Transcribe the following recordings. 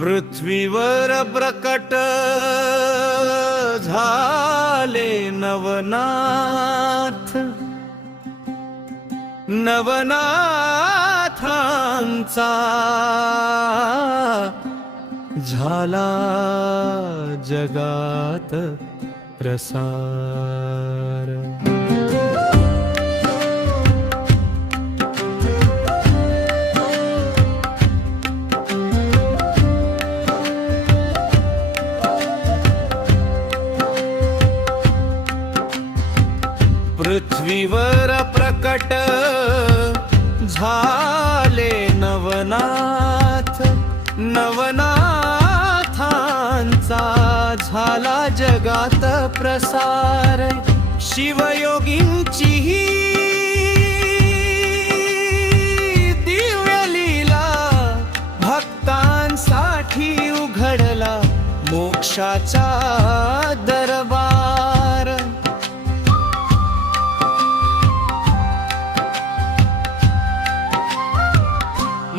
पृथ्वीवर प्रकट झाले नवनाथ, नवनाथांचा झाला जगात प्रसार। पृथ्वीवर प्रकट झाले नवनाथ, नवनाथांचा झाला जगात प्रसार। शिवयोगींची ही दिव्य लीला भक्तांसाठी उघडला मोक्षाचा दरबार।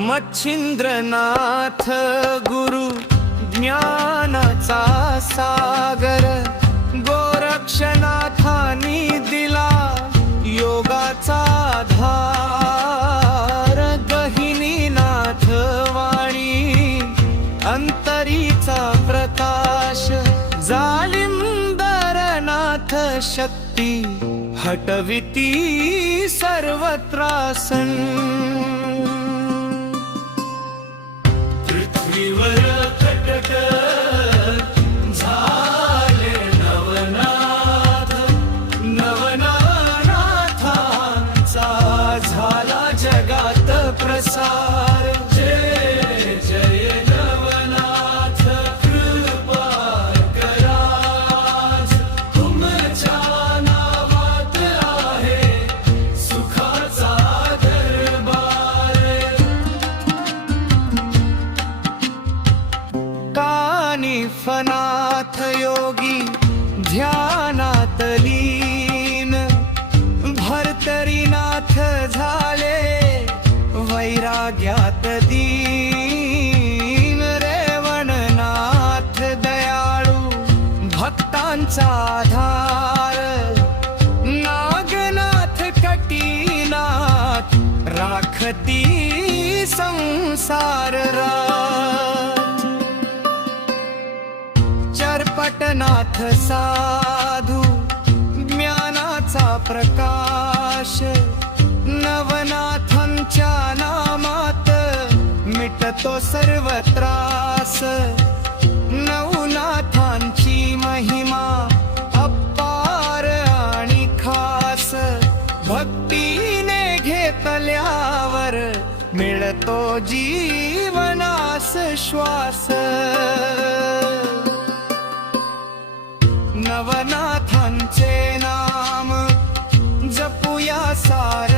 मच्छिंद्रनाथ गुरु ज्ञानाचा सागर, गोरक्षनाथांनी दिला योगाचा आधार। गहिनीनाथ वाणी अंतरीचा प्रकाश, जालिंदरनाथ शक्ती हटविती सर्वत्रासन। पृथ्वीवर प्रकट झाले नवनाथ, नवनाथांचा झाला जगात प्रसार। जय जय नवनाथ कृपा करा, तुमच्या नावात आहे सुखाचा दरबार। कानिफनाथ योगी ध्यानात लीन, भर्तरीनाथ झाले वैराग्यात दीन। रेवणनाथ दयाळू भक्तांचा आधार, नागनाथ कटीनाथ राखती संसार रात। चरपटनाथ साधू ज्ञानाचा प्रकाश, नवनाथांच्या नामात मिटतो सर्व त्रास। नवनाथांची महिमा अपार आणि खास, भक्तीने घेतल्यावर मिळतो जीवनास श्वास। नवनाथांचे नाम जपूया सारे